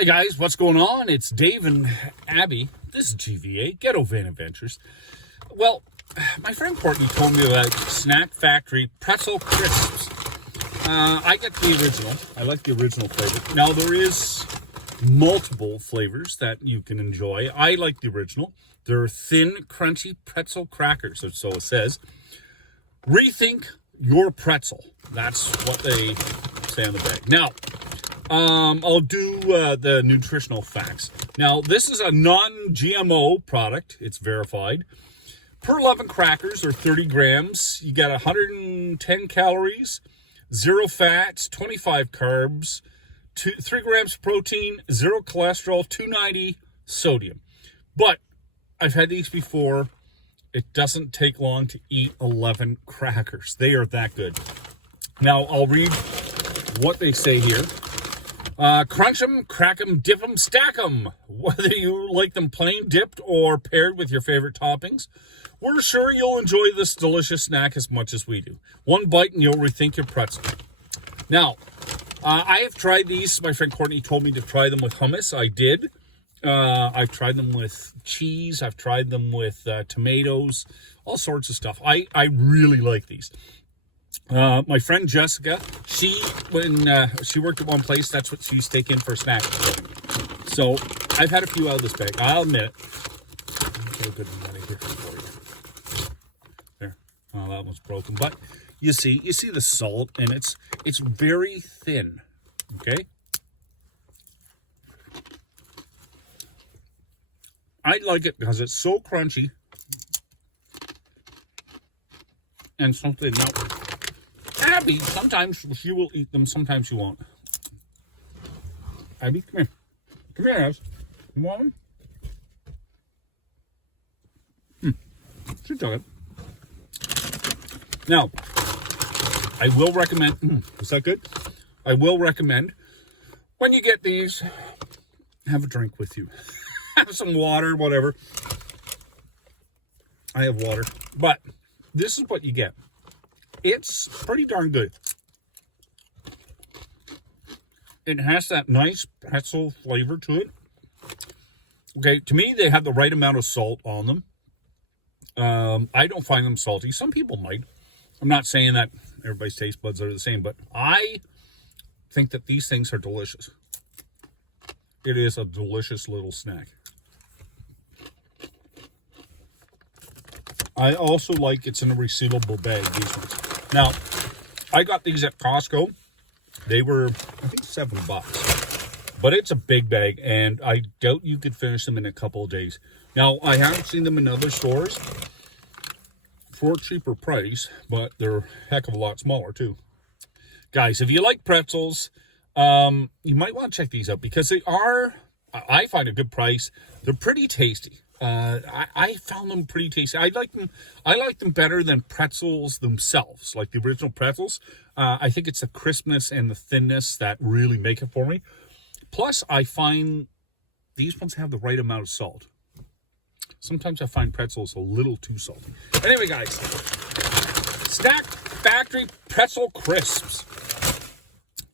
Hey guys, what's going on? It's Dave and Abby. This is GVA, Ghetto-Vanadventures. Well, my friend Courtney told me about Snack Factory Pretzel Crisps. I get the original. I like the original flavor. Now, there is multiple flavors that you can enjoy. I like the original. They're thin, crunchy pretzel crackers, so it says. Rethink your pretzel. That's what they say on the bag. Now, I'll do the nutritional facts. Now, this is a non-GMO product. It's verified. Per 11 crackers or 30 grams, you get 110 calories, 0 fats, 25 carbs, 3 grams protein, 0 cholesterol, 290 sodium. But I've had these before. It doesn't take long to eat 11 crackers. They are that good. Now, I'll read what they say here. Crunch them, crack them, dip them, stack them. Whether you like them plain, dipped, or paired with your favorite toppings, we're sure you'll enjoy this delicious snack as much as we do. One bite and you'll rethink your pretzel. Now, I have tried these. My friend Courtney told me to try them with hummus. I did. I've tried them with cheese. I've tried them with tomatoes, all sorts of stuff. I really like these. My friend Jessica, when she worked at one place, that's what she used to take in for a snack. So I've had a few out of this bag. I'll admit it. Get a good one out of here for you. There. Oh, that one's broken. But you see the salt, and it's very thin. Okay. I like it because it's so crunchy and something. Now, Abby, sometimes she will eat them, sometimes she won't. Abby, come here. Come here, Abs. You want them? She took it. Now, I will recommend, is that good? I will recommend, when you get these, have a drink with you. Have some water, whatever. I have water. But this is what you get. It's pretty darn good. It has that nice pretzel flavor to it. Okay, to me, they have the right amount of salt on them. I don't find them salty. Some people might. I'm not saying that everybody's taste buds are the same, but I think that these things are delicious. It is a delicious little snack. I also like it's in a resealable bag, these ones. Now, I got these at Costco. They were, I think, $7. But it's a big bag, and I doubt you could finish them in a couple of days. Now, I haven't seen them in other stores for a cheaper price, but they're a heck of a lot smaller, too. Guys, if you like pretzels, you might want to check these out because they are, I find, a good price. They're pretty tasty. I found them pretty tasty. I like them better than pretzels themselves, like the original pretzels. I think it's the crispness and the thinness that really make it for me. Plus, I find these ones have the right amount of salt. Sometimes I find pretzels a little too salty. Anyway, guys, Snack Factory Pretzel Crisps.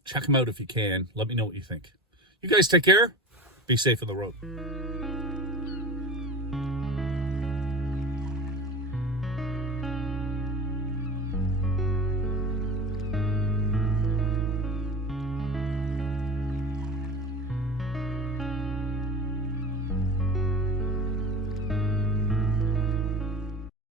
Check them out if you can. Let me know what you think. You guys take care. Be safe on the road.